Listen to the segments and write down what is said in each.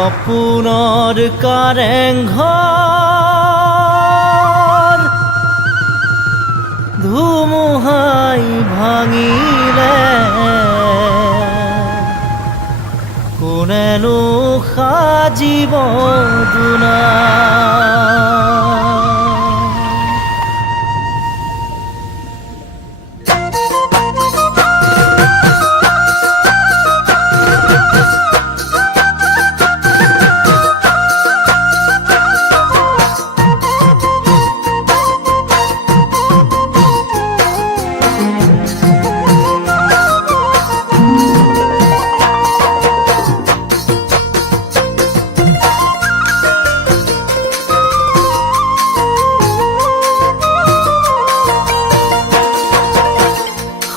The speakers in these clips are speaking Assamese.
সপোনৰ কাৰেংঘৰ ধুমুহাই ভাঙিলে কোনেনো সাজিব দুনা।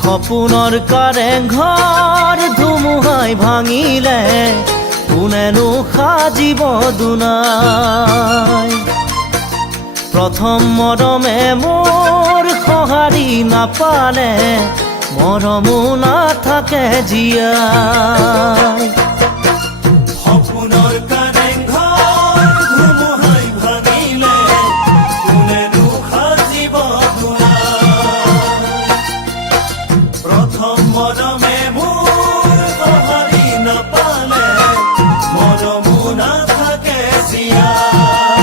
সপোনৰ কাৰেংঘৰ ধুমুহাই ভাঙিলে কোনেনো সাজিব দুনাই। প্ৰথম মৰমে মোৰ সঁহাৰি নাপালে মৰমো নাথাকে জীয়াই। সপোনৰ কাৰেংঘৰ ধুমুহাই ভাঙিলে কোনেনো সাজিব দুনাই। প্ৰথম মৰমে মোৰ সঁহাৰি নাপালে মৰমো নাথাকে জীয়াই।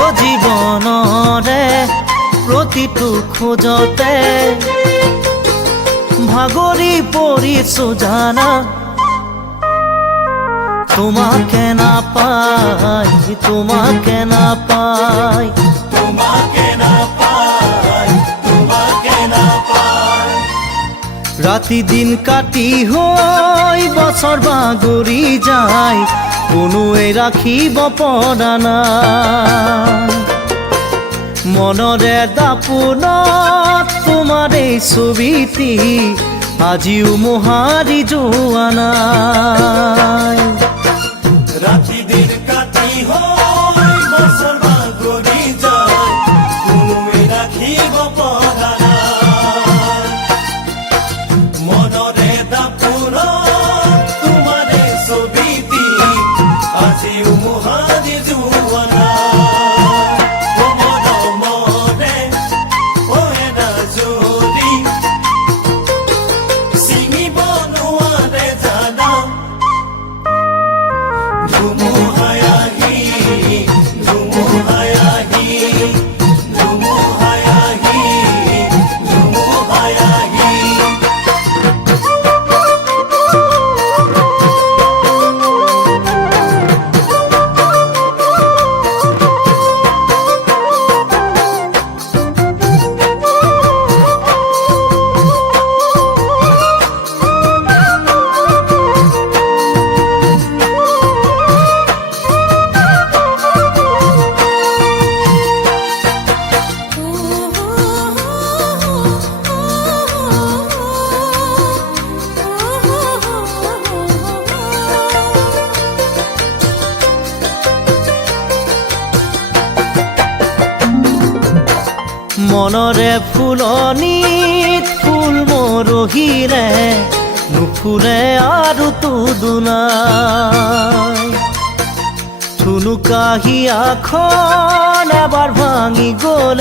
অ জীৱনৰে প্ৰতিটো খোজতে ভাগৰি পৰিছো জানা, তোমাকে নাপাই তোমাকে নাপাই তোমাকে নাপায় তোমাকে নাপায়। ৰাতি দিন কাটি হৈ বছৰ বাগৰি যায় কোনোৱে ৰাখিব পৰা নাই। মনৰে দাপোনত তোমাৰ এই ছবিটি আজিও মোহাৰি যোৱা নাই। ৰাতি দিন কাটি হৈ বছৰ বাগৰি যায় কোনোৱে ৰাখিব পৰা নাই। মনৰে দাপোনত তোমাৰ এই ছবিটি আজিও মোহাৰি যোৱা নাই। অ মনে অয়ে নাজৰি চিঙিব নোৱাৰে জানা। ধুমুহাই আহি ধুমুহাই আহি ধুমুহাই আহি ধুমুহাই আহি। মনৰে ফুলনিত ফুল মৰহিলে নুফুলে আৰু তো দুনাই। থুনুকাহিয়াখন এবাৰ ভাঙি গ'লে